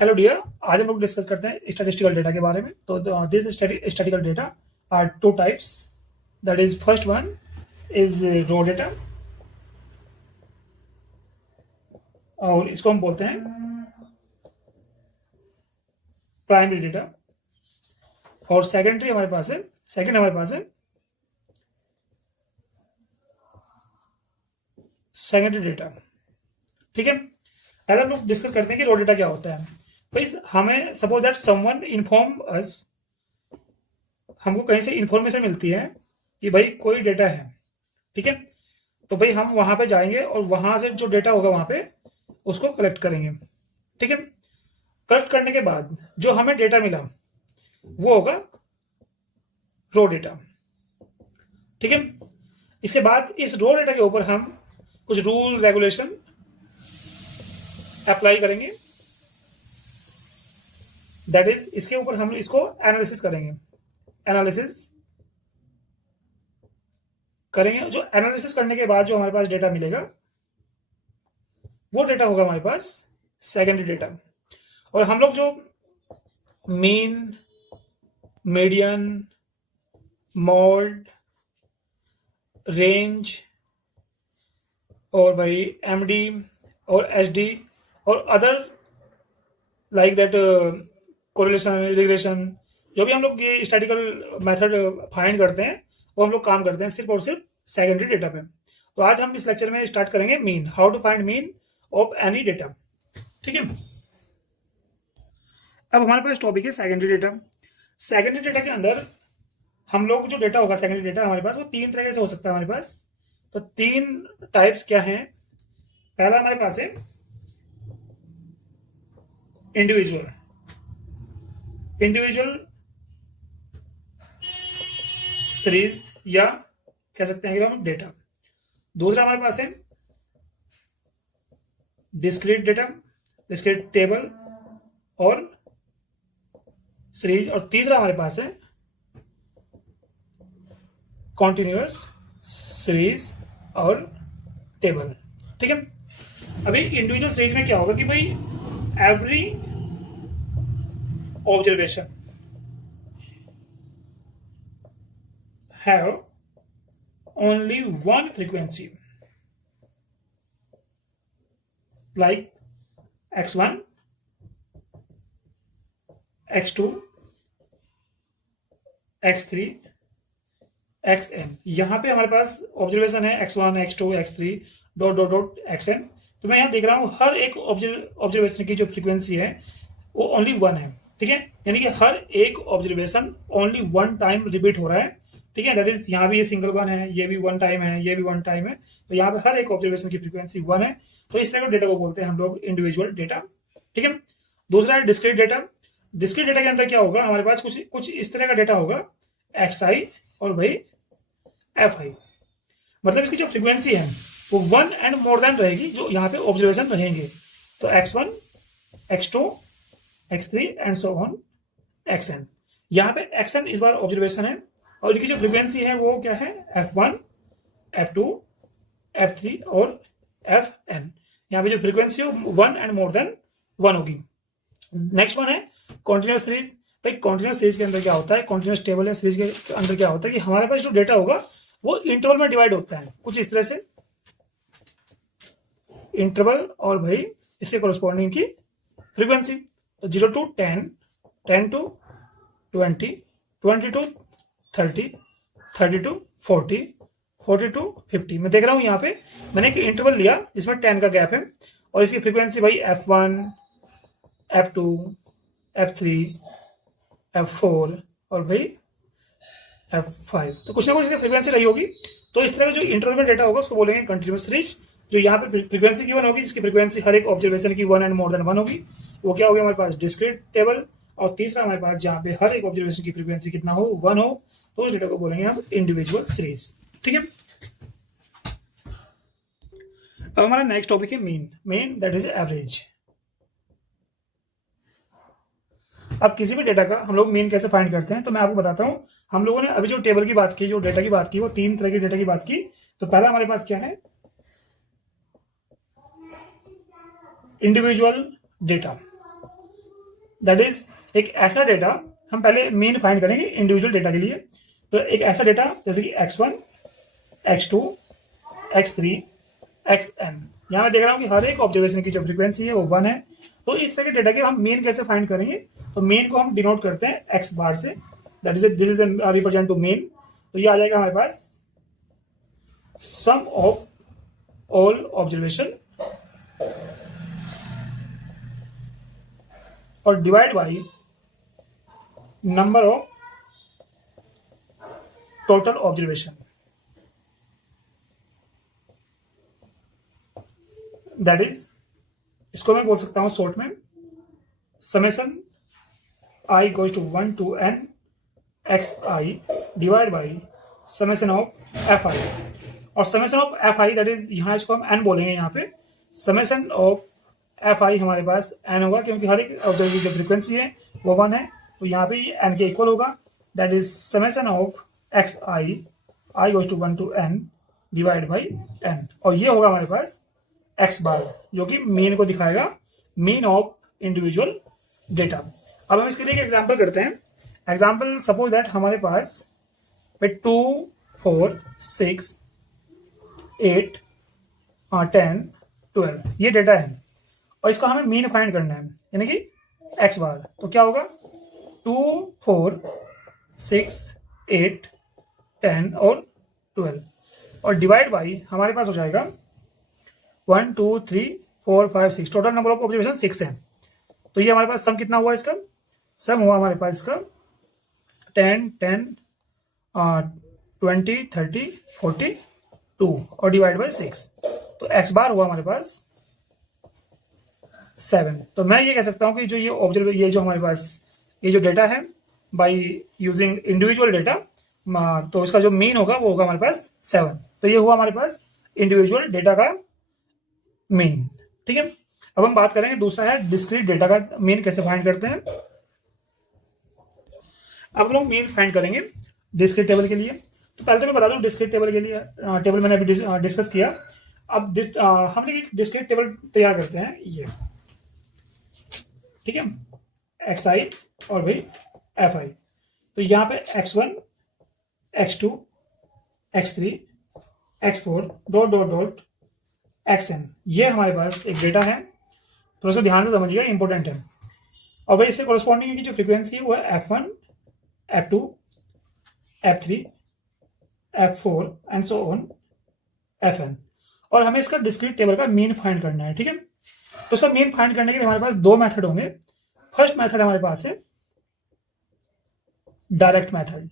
Hello dear, आज हम लोग डिस्कस करते हैं स्टैटिस्टिकल डेटा के बारे में। तो this statistical data are two types. That is first one is raw data और इसको हम बोलते हैं प्राइमरी डेटा। और सेकेंडरी हमारे पास है सेकेंडरी डेटा। ठीक है, पहले हम लोग डिस्कस करते हैं कि रॉ डेटा क्या होता है। भाई हमें suppose that someone inform us, हमको कहीं से इंफॉर्मेशन मिलती है कि भाई कोई डेटा है। ठीक है, तो भाई हम वहां पे जाएंगे और वहां से जो डेटा होगा वहां पे उसको कलेक्ट करेंगे। ठीक है, कलेक्ट करने के बाद जो हमें डेटा मिला वो होगा रॉ डेटा। ठीक है, इसके बाद इस रॉ डेटा के ऊपर हम कुछ रूल रेगुलेशन अप्लाई करेंगे। दैट इज इसके ऊपर हम इसको एनालिसिस करेंगे। जो एनालिसिस करने के बाद जो हमारे पास डेटा मिलेगा वो डेटा होगा हमारे पास सेकेंडरी डेटा। और हम लोग जो मीन, मीडियन, मोड, रेंज और भाई एमडी और एचडी और other like that correlation, regression, जो भी हम लोग ये स्टैटिस्टिकल मेथड फाइंड करते हैं वो हम लोग काम करते हैं सिर्फ और सिर्फ सेकेंडरी डेटा पे। तो आज हम इस लेक्चर में स्टार्ट करेंगे mean, how to find mean of any data. ठीक है, अब हमारे पास टॉपिक है सेकेंडरी डेटा। सेकेंडरी डेटा के अंदर हम लोग जो डेटा होगा सेकेंडरी डेटा हमारे पास वो तीन तरीके से हो सकता है हमारे पास। तो तीन टाइप्स क्या हैं? पहला हमारे पास है इंडिविजुअल सीरीज या कह सकते हैं हम डेटा। दूसरा हमारे पास है डिस्क्रीट डेटा, डिस्क्रीट टेबल और सीरीज। और तीसरा हमारे पास है कॉन्टिन्यूअस सीरीज और टेबल। ठीक है, अभी इंडिविजुअल सीरीज में क्या होगा कि भाई every observation have only one frequency, like x1, x2, x3, xn। यहां पे हमारे पास ऑब्जर्वेशन है x1, x2, x3 dot dot dot xn। तो मैं यहां देख रहा हूं हर एक ऑब्जर्वेशन की जो फ्रीक्वेंसी है वो ओनली वन है। ठीक है, यानी कि हर एक observation only one time repeat हो रहा है। ठीक है, दैट इज यहाँ भी ये सिंगल वन है, ये भी वन टाइम है, ये भी वन टाइम है। तो यहाँ पे हर एक ऑब्जर्वेशन की फ्रीक्वेंसी वन है। तो इस तरह के डेटा को बोलते हैं हम लोग इंडिविजुअल डेटा। ठीक है, दूसरा है डिस्क्रीट डेटा। डिस्क्रीट डेटा के अंदर क्या होगा, हमारे पास कुछ इस तरह का डेटा होगा एक्स आई और भाई एफ आई। मतलब इसकी जो फ्रीक्वेंसी है वो वन एंड मोर देन रहेगी जो यहाँ पे ऑब्जर्वेशन रहेंगे। तो x1, x2, x3 and so on xn। यहाँ पे xn इस बार ऑब्जर्वेशन है और इनकी जो फ्रीक्वेंसी है वो क्या है f1, f2, f3 और fn। यहाँ पे जो फ्रीक्वेंसी है one and more than one होगी। नेक्स्ट वन है कॉन्टिन्यूअस सीरीज। भाई कॉन्टिन्यूअस सीरीज के अंदर क्या होता है, कॉन्टिन्यूअस टेबल या सीरीज के अंदर क्या होता है कि हमारे पास जो डेटा होगा वो इंटरवल में डिवाइड होता है कुछ इस तरह से, इंटरवल और भाई इससे कोरस्पॉन्डिंग की फ्रीक्वेंसी। तो 0 to 10, 10 to 20, 20 to 30, 30 to 40, 40 to 50। मैं देख रहा हूं यहाँ पे मैंने एक इंटरवल लिया जिसमें 10 का गैप है और इसकी फ्रीक्वेंसी भाई f1, f2, f3, f4 और भाई f5। तो कुछ ना कुछ इसकी फ्रीक्वेंसी रही होगी। तो इस तरह का जो इंटरवल में डेटा होगा उसको बोलेंगे कंटिन्यूअस सीरीज। जो यहाँ पे फ्रीक्वेंसी गिवन होगी जिसकी फ्रीक्वेंसी हर एक ऑब्जर्वेशन की one and more than one होगी वो क्या होगी हमारे पास डिस्क्रीट टेबल। और तीसरा हमारे पास जहां पे हर एक ऑब्जर्वेशन की फ्रीक्वेंसी कितना हो, वन हो, तो उस डेटा को बोलेंगे हम इंडिविजुअल सीरीज। ठीक है, अब हमारा नेक्स्ट टॉपिक है मीन दैट इज एवरेज। अब किसी भी डेटा का हम लोग मीन कैसे फाइंड करते हैं तो मैं आपको बताता हूं। हम लोगों ने अभी जो टेबल की बात की, जो डेटा की बात की, वो तीन तरह के डेटा की बात की। तो पहला हमारे पास क्या है, इंडिविजुअल डेटा। दैट इज एक ऐसा डेटा, हम पहले मीन फाइंड करेंगे इंडिविजुअल डेटा के लिए। तो एक ऐसा डेटा जैसे कि x1, x2, x3, xn, यहाँ मैं देख रहा हूँ कि हर एक ऑब्जर्वेशन की जो फ्रीक्वेंसी है वो 1 है। तो इस तरह के डेटा के हम मीन कैसे फाइंड करेंगे? तो मीन को हम डिनोट करते हैं x बार से, that is this is represent to mean. तो ये आ जाएगा हमारे पास सम ऑफ ऑल ऑब्जर्वेशन और divide by number of total observation, that is, इसको मैं बोल सकता हूं शॉर्ट में summation i goes to 1 to n xi divide by summation of fi। और summation of fi that is, यहाँ इसको हम n बोलेंगे, यहाँ पे समेशन ऑफ fi हमारे पास n होगा, क्योंकि हर एक ऑब्जर्वेशन जो फ्रीक्वेंसी है वो 1 है, तो यहाँ पे n के इक्वल होगा। That is summation of xi i goes to 1 to n divide by n, और ये होगा हमारे पास x बार, जो कि मीन को दिखाएगा, मीन ऑफ इंडिविजुअल डेटा। अब हम इसके लिए एक एग्जांपल करते हैं। एग्जांपल सपोज दैट हमारे पास 2, 4, 6, 8, 10, 12 ये डेटा है, और इसका हमें मीन फाइंड करना है, यानी कि x बार। तो क्या होगा? 2, 4, 6, 8, 10 और 12, और डिवाइड बाई हमारे पास हो जाएगा 1, 2, 3, 4, 5, 6, टोटल नंबर ऑफ ऑब्जर्वेशन 6 है। तो ये हमारे पास सम कितना हुआ? इसका सम हुआ हमारे पास इसका 10, 10, 20, 30, 42 और डिवाइड बाई 6, तो x बार हुआ हमारे पास 7। तो मैं ये कह सकता हूँ कि जो ये जो हमारे पास ये जो डेटा है बाई यूजिंग इंडिविजुअल डेटा, तो इसका जो मीन होगा वो होगा हमारे पास 7। तो ये हुआ हमारे पास इंडिविजुअल डेटा का मीन। ठीक है, अब हम बात करेंगे दूसरा है डिस्क्रीट डेटा का मीन कैसे फाइंड करते हैं। अब हम लोग मीन फाइंड करेंगे डिस्क्रीट टेबल के लिए। तो पहले तो मैं बता दूं डिस्क्रीट टेबल के लिए, टेबल मैंने अभी डिस्कस किया। अब हम लोग एक डिस्क्रीट टेबल तैयार करते हैं, ये ठीक है, xi और भाई fi। तो यहाँ पे x1, x2, x3, x4 dot dot dot xn, ये हमारे पास एक डेटा है, तो उसको ध्यान से समझिएगा, इंपॉर्टेंट है। और भाई इससे कोरस्पॉन्डिंग की जो फ्रीक्वेंसी है वो है f1, f2, f3, f4 and so on fn। और हमें इसका डिस्क्रीट टेबल का मीन फाइंड करना है। ठीक है, तो सर मीन फाइंड करने के लिए हमारे पास दो मेथड होंगे। फर्स्ट मेथड हमारे पास है डायरेक्ट मेथड,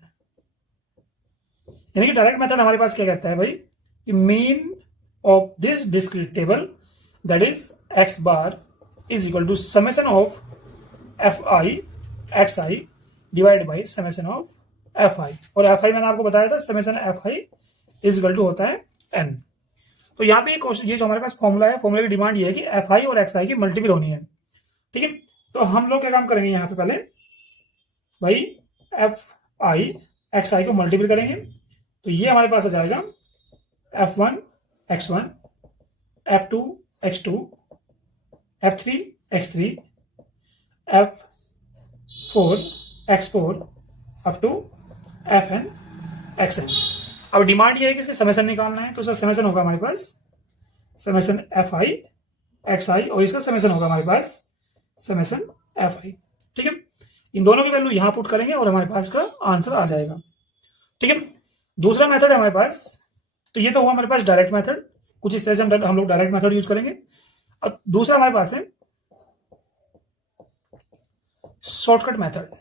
यानी कि डायरेक्ट मेथड हमारे पास क्या कहता है भाई कि mean of this discrete table that is x bar is equal to summation of fi xi divide by summation of fi, और fi मैंने आपको बताया था summation fi is equal to होता है n। तो यहाँ पे ये जो हमारे पास फॉर्मूला है, फॉर्मूले की डिमांड ये है कि fi और xi की मल्टीपल होनी है। ठीक है, तो हम लोग क्या काम करेंगे, यहाँ पे पहले भाई fi xi को मल्टीपल करेंगे, तो ये हमारे पास आ जाएगा f1 x1, f2 x2, f3 x3, f4 x4 up to fn xn। अब डिमांड ये है कि इसके समेशन निकालना है, तो इसका समेशन होगा हमारे पास समेशन fi xi, और इसका समेशन होगा हमारे पास समेशन fi। ठीक है, इन दोनों की वैल्यू यहां पुट करेंगे और हमारे पास का आंसर आ जाएगा। ठीक है, दूसरा मेथड है हमारे पास, तो ये तो हुआ हमारे पास डायरेक्ट मेथड, कुछ इस तरह से हम लोग डायरेक्ट मेथड यूज करेंगे। अब दूसरा हमारे पास है शॉर्टकट मेथड।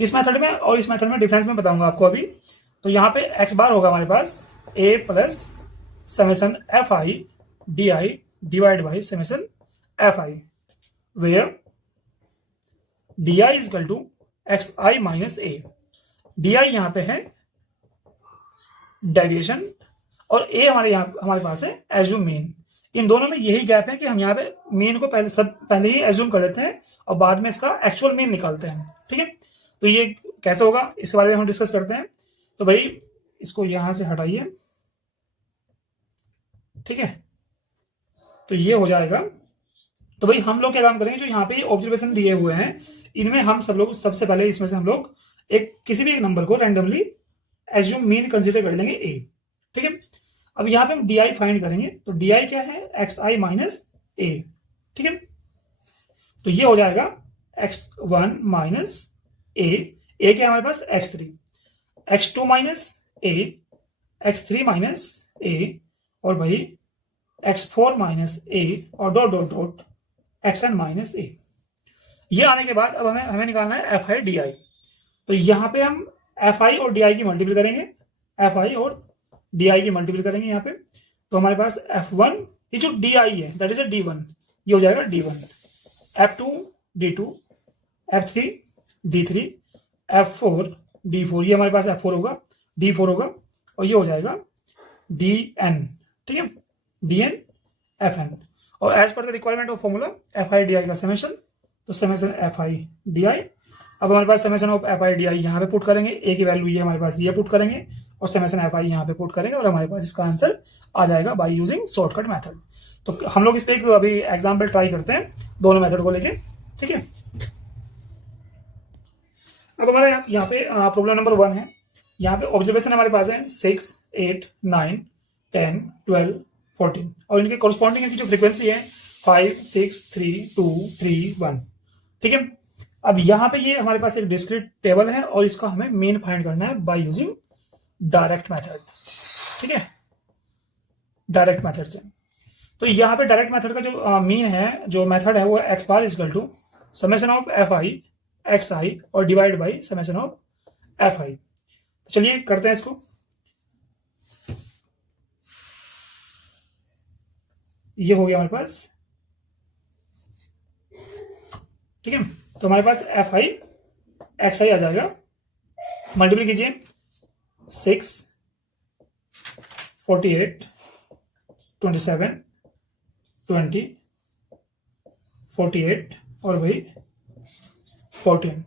इस मेथड में और इस मेथड में डिफरेंस में बताऊंगा आपको अभी। तो यहाँ पे x बार होगा हमारे पास a plus summation fi di divide by summation fi, where di is equal to xi minus a। di यहाँ पे है डेविएशन और a हमारे पास है एज्यूम मीन। इन दोनों में यही गैप है कि हम यहाँ पे मीन को पहले ही एज्यूम कर लेते हैं और बाद में इसका एक्चुअल मीन निकालते हैं। ठीक है, तो ये कैसे होगा इसके बारे में हम डिस्कस करते हैं। तो भाई इसको यहां से हटाइए, ठीक है, तो ये हो जाएगा तो भाई हम लोग क्या काम करेंगे, जो यहाँ पे ऑब्जर्वेशन दिए हुए हैं इनमें हम सब लोग सबसे पहले इसमें से हम लोग एक किसी भी एक नंबर को रैंडमली एज्यूम मीन कंसीडर कर लेंगे ए। ठीक है, अब यहाँ पे हम डी आई फाइंड करेंगे, तो डी आई क्या है, एक्स आई माइनस ए। ठीक है, तो ये हो जाएगा एक्स वन माइनस ए क्या है हमारे पास x three, x two minus A, x three minus A, और भाई एक्स फोर माइनस ए, और dot dot dot x n minus A. ये आने के बाद अब हमें निकालना है एफ आई डी आई। तो यहां पे हम एफ आई और डी आई की मल्टीपल करेंगे, एफ आई और डी आई की मल्टीपल करेंगे यहाँ पे। तो हमारे पास एफ वन, ये जो डी आई है that is a D one, ये हो जाएगा D one, F two D two, F three D three, F four D four, ये हमारे पास एफ फोर होगा, डी फोर होगा, और ये हो जाएगा डी एन। ठीक है, डी एन एफ एन, और एज पर the requirement of formula F I D I का समेशन, तो summation F I D I. अब हमारे पास summation of f I D आई यहाँ पे पुट करेंगे, ए की वैल्यू ये हमारे पास ये पुट करेंगे, और समेशन एफ आई यहाँ पे पुट करेंगे, और हमारे पास इसका आंसर आ जाएगा बाय यूजिंग शॉर्टकट मेथड। तो हम लोग इस पे एक अभी एग्जाम्पल ट्राई करते हैं दोनों मेथड को लेके। ठीक है, अब हमारे यहाँ पे प्रॉब्लम नंबर 1 है। यहाँ पे ऑब्जर्वेशन हमारे पास है 6, 8, 9, 10, 12, 14, और इनके कॉरस्पॉन्डिंग की जो फ्रीक्वेंसी है 5, 6, 3, 2, 3, 1। ठीक है, अब यहाँ पे ये हमारे पास एक डिस्क्रीट टेबल है, और इसका हमें मीन फाइंड करना है बाय यूजिंग डायरेक्ट मेथड। ठीक है, डायरेक्ट मेथड से। तो यहाँ पे डायरेक्ट मेथड का जो मीन है, जो मेथड है, वो x bar is equal to summation of f i x i और divide by summation of f i. तो चलिए करते हैं इसको। ये हो गया हमारे पास। ठीक है, तो हमारे पास एफ आई एक्स आई आ जाएगा, मल्टीप्लाई कीजिए 6, 48, 27, 20, 48 और भाई 14।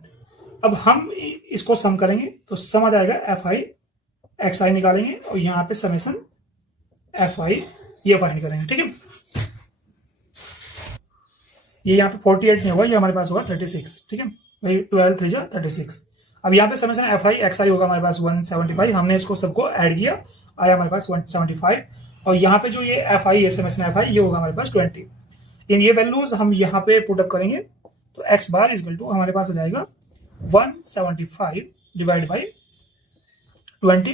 अब हम इसको सम करेंगे, तो सम आ जाएगा एफ आई एक्स आई निकालेंगे, और यहाँ पे समेशन एफ आई ये फाइंड करेंगे। ठीक है, ये यहाँ पे 48 नहीं होगा, ये हमारे पास होगा 36। ठीक है भाई, 12 3 जा 36। अब यहाँ पे समेशन एफ आई एक्स आई होगा हमारे पास 175, हमने इसको सबको ऐड किया, आया हमारे पास 175, और यहाँ पे जो ये एफ आई है समेशन एफ आई ये होगा हमारे पास 20। इन ये वैल्यूज हम यहाँ पे पुटअप करेंगे, तो एक्स बार इजकल टू हमारे पास आ जाएगा 175 डिवाइड बाई 20।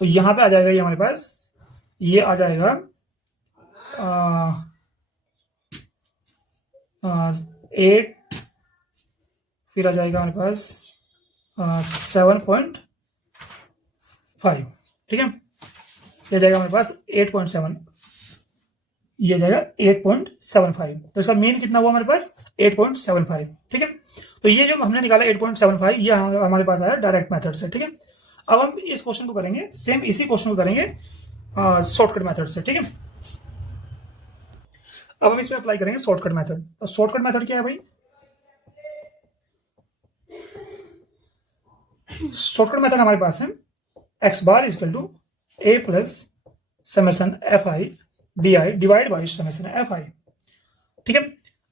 तो यहाँ पे आ जाएगा ये हमारे पास, ये आ जाएगा 8, फिर आ जाएगा हमारे पास 7.5। ठीक है, ये जाएगा हमारे पास 8.7, ये जाएगा 8.75। तो इसका मीन कितना हुआ हमारे पास 8.75। ठीक है, तो ये जो हमने निकाला 8.75 ये हमारे पास आया डायरेक्ट मेथड से। ठीक है, अब हम इस क्वेश्चन को करेंगे सेम, इसी क्वेश्चन को करेंगे शॉर्टकट मेथड से। ठीक है, अब हम इसमें अप्लाई करेंगे शॉर्टकट मेथड। तो शॉर्टकट मेथड क्या है भाई, शॉर्टकट मेथड हमारे पास है X bar is equal to A plus summation F I D I divide by summation F I. ठीक है,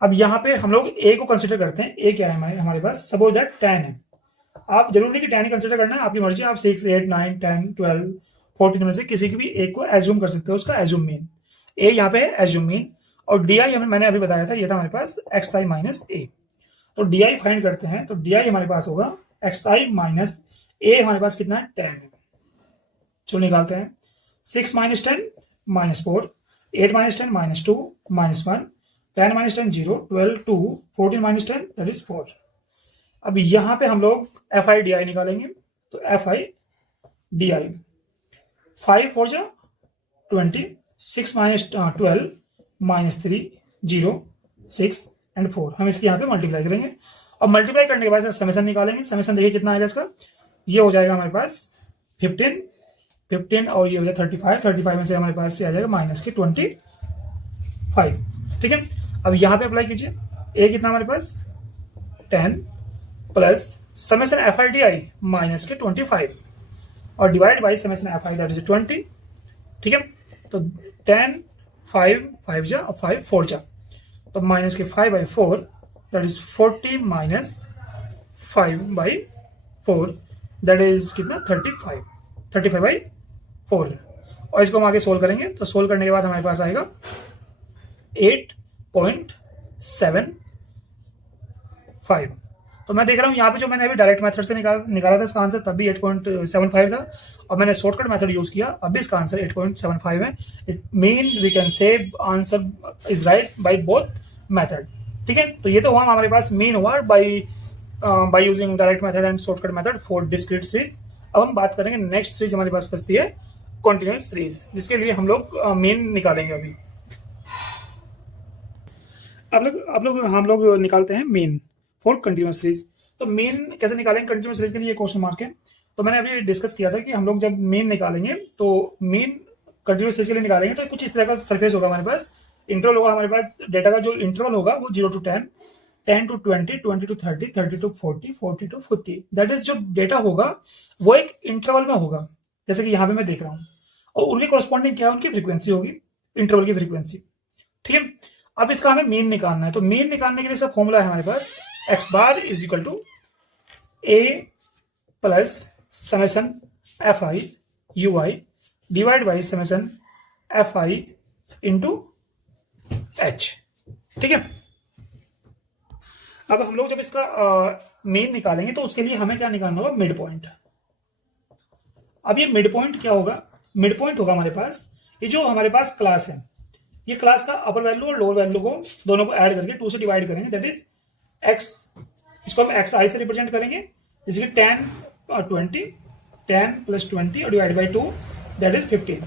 अब यहाँ पे हम लोग ए को कंसिडर करते हैं। ए क्या है हमारे पास, सपोज दैट 10 है। आप जरूरी नहीं कि 10 ही कंसिडर करना है, आपकी मर्जी, आप 6, 8, 9, 10, 12, 14 में से किसी की भी एक को एज्यूम कर सकते हो, उसका एज्यूम मीन। ए यहाँ पे है एज्यूम मीन, और डी आई मैंने अभी बताया था, ये था हमारे पास एक्स आई माइनस ए। तो डी आई फाइंड करते हैं, तो डी आई हमारे पास होगा एक्स आई माइनस ए, हमारे पास कितना है 10 है। चलो निकालते हैं, 6 minus 10 minus 4, 8 minus 10 minus 2 minus 1, 10 minus 10 0, 12 2, 14 minus 10 that is 4। अब यहाँ पे हम लोग एफ आई डी आई निकालेंगे, तो एफ आई डी आई 5 4 जा 20, 6 माइनस 12 माइनस 3 0 6 एंड 4, हम इसके यहाँ पे मल्टीप्लाई करेंगे, और मल्टीप्लाई करने के बाद समेशन निकालेंगे। समेशन देखिए कितना आएगा इसका, ये हो जाएगा हमारे पास 15 और ये हो जाएगा 35 में से हमारे पास से आ जाएगा माइनस के 25। ठीक है, अब यहाँ पे अप्लाई कीजिए, ए कितना हमारे पास 10 plus summation F I D I minus के 25 और divide by summation F I that is 20। ठीक है, तो 10 5 5 जा और 5 4 जा, तो माइनस के 5/4 that is 40 minus 5/4 that is कितना 35/4। और इसको हम आगे सोल्व करेंगे, तो सोल्व करने के बाद हमारे पास आएगा 8.75। तो मैं देख रहा हूँ यहाँ पे जो मैंने अभी डायरेक्ट मेथड से निकाला था इसका आंसर, तब भी 8.75 था, और मैंने शॉर्टकट मेथड यूज किया, अब भी इसका आंसर 8.75 है। It mean we can say answer is right by both method. ठीक है, तो ये तो हुआ हमारे पास मीन हुआ by using direct method and shortcut method for discrete series. अब हम बात करेंगे नेक्स्ट सीरीज हमारे पास बचती है कॉन्टिन्यूस सीरीज, जिसके लिए हम लोग मीन निकालेंगे अभी। हम लोग निकालते हैं मीन फॉर कंटिन्यूस सीरीज। तो मीन कैसे निकालेंगे कंटिन्यूस सीरीज के लिए, क्वेश्चन मार्क है। तो मैंने अभी डिस्कस किया था कि हम लोग जब मीन निकालेंगे तो मीन कंटिन्यूस सीरीज के लिए निकालेंगे तो कुछ इस तरह का सरफेस होगा हमारे पास, इंटरवल होगा हमारे पास, डेटा का जो इंटरवल होगा वो 0 to 10, 10 to 20, 20 to 30, 30 to 40, 40 to 50। That is जो डेटा होगा वो एक इंटरवल में होगा, जैसे कि यहाँ पे मैं देख रहा हूँ, और उनकी कॉरेस्पॉन्डिंग क्या है, उनकी फ्रीक्वेंसी होगी, इंटरवल की फ्रीक्वेंसी। ठीक है, अब इसका हमें मीन निकालना है। तो मीन निकालने के लिए इसका फॉर्मूला है हमारे पास x bar is equal to a plus summation fi ui divide by summation fi into h। ठीक है, अब हम लोग जब इसका मीन निकालेंगे तो उसके लिए हमें क्या निकालना होगा, मिड पॉइंट। अब ये मिड पॉइंट क्या होगा, मिड पॉइंट होगा हमारे पास ये जो हमारे पास क्लास है, ये क्लास का अपर वैल्यू और लोअर वैल्यू को दोनों को ऐड करके 2 से डिवाइड करेंगे, दैट इज x, इसको हम xi से रिप्रेजेंट करेंगे, जैसे कि 10 प्लस 20 और डिवाइड बाई 2 दैट इज 15।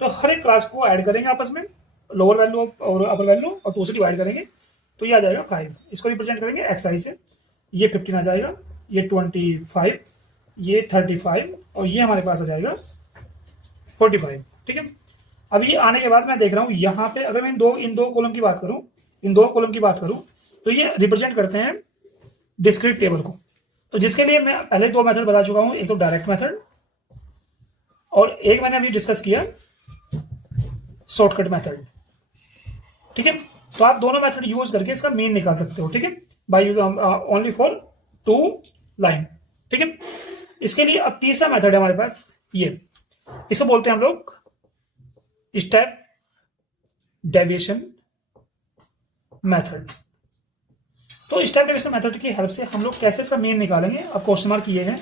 तो हर एक क्लास को ऐड करेंगे आपस में, लोअर वैल्यू और अपर वैल्यू, और 2 से डिवाइड करेंगे तो ये आ जाएगा 5। इसको रिप्रेजेंट करेंगे xi से, ये 15 आ जाएगा, ये 25, ये 35 और ये हमारे पास आ जाएगा 45। ठीक है, अब ये आने के बाद मैं देख रहा हूँ यहाँ पे अगर मैं इन दो कॉलम की बात करूँ तो ये रिप्रेजेंट करते हैं डिस्क्रीट टेबल को। तो जिसके लिए मैं पहले 2 मेथड बता चुका हूँ, एक तो डायरेक्ट मेथड और एक मैंने अभी डिस्कस किया शॉर्टकट मेथड। ठीक है, तो आप दोनों मेथड यूज करके इसका मीन निकाल सकते हो। ठीक है, बाय ओनली फॉर 2 लाइन। ठीक है, इसके लिए अब तीसरा मेथड है हमारे पास, ये इसको बोलते हैं हम लोग स्टेप डेविएशन मेथड। तो स्टेप डेविएशन मेथड की हेल्प से हम लोग कैसे इसका मीन निकालेंगे, अब क्वेश्चन मार्क किए हैं,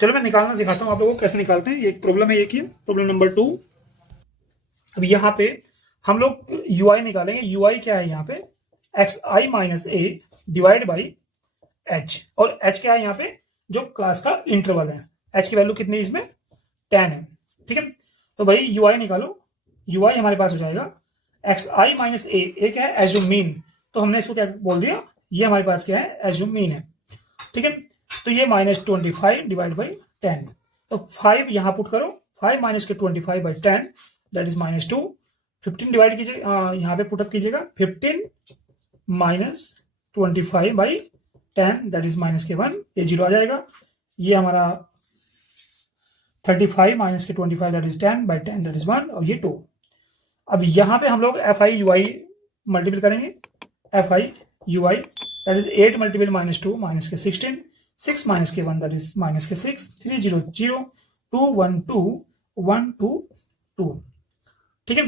चलो मैं निकालना सिखाता हूं आप लोगों को कैसे निकालते हैं। ये एक प्रॉब्लम है, ये की प्रॉब्लम नंबर 2। अब यहाँ पे हम लोग ui निकालेंगे। ui क्या है यहाँ पे, xi minus a divide by h, और h क्या है यहाँ पे, जो क्लास का इंटरवल है, h की वैल्यू कितनी इसमें 10 है। ठीक है, तो भाई ui निकालो, ui हमारे पास हो जाएगा xi माइनस a क्या है, एज्यूम मीन, तो हमने इसको क्या बोल दिया, ये हमारे पास क्या है, एज्यूम मीन है। ठीक है, तो ये -25 डिवाइड बाई 10, तो 5 यहां पुट करो, 5 माइनस के 25 बाई 10 दैट इज -2, 15 डिवाइड कीजिए, यहाँ पे पुटअप कीजिएगा, 15 minus 25 by 10 that is minus के 1, ये 0 आ जाएगा। ये हमारा 35 माइनस के 25 that is 10 by 10 that is 1, और ये 2। अब यहाँ पे हम लोग fi ui मल्टीपल करेंगे, fi ui that is 8 multiple -2 minus के 16, 6 माइनस के 1 दैट इज माइनस के 6, 3 0 0 2 1 2 1 2 2। ठीक है,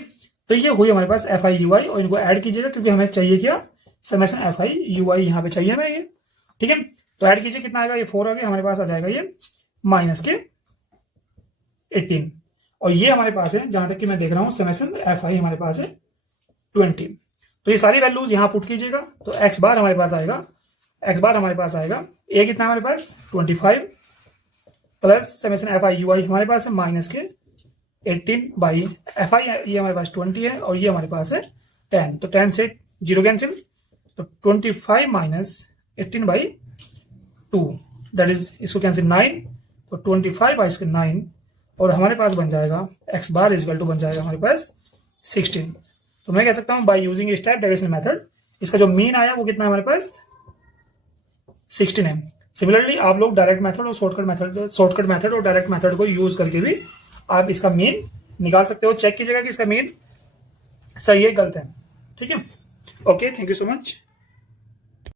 तो ये हुई हमारे पास fi ui, और इनको ऐड कीजिएगा क्योंकि हमें चाहिए क्या, समेशन fi ui यहाँ पे चाहिए हमें ये। ठीक है, तो ऐड कीजिए, कितना आएगा, ये 4 आ गया, हमारे पास आ जाएगा ये माइनस के 18, और ये हमारे पास है जहां तक कि मैं देख रहा हूं समेशन fi हमारे पास है 20। तो ये सारी वैल्यूज यहां पुट कीजिएगा, तो x बार हमारे पास आएगा, a कितना हमारे पास 25 प्लस समेशन fi ui हमारे पास है माइनस के 18 बाई fi ये हमारे पास 20 है, और ये हमारे पास है 10, तो 10 से 0 कैंसिल, तो 25 माइनस 18 बाई 2 दैट इज, इसको कैंसिल 9, तो 25 बाई 9, और हमारे पास बन जाएगा x bar is equal to बन जाएगा हमारे पास 16। तो मैं कह सकता हूं by using step deviation method इसका जो मीन आया वो कितना है हमारे पास 16 है। सिमिलरली आप लोग डायरेक्ट मेथड और शॉर्टकट मेथड और डायरेक्ट मेथड को यूज करके भी आप इसका मीन निकाल सकते हो। चेक कीजिएगा कि इसका मीन सही है गलत है। ठीक है, okay, thank you so much.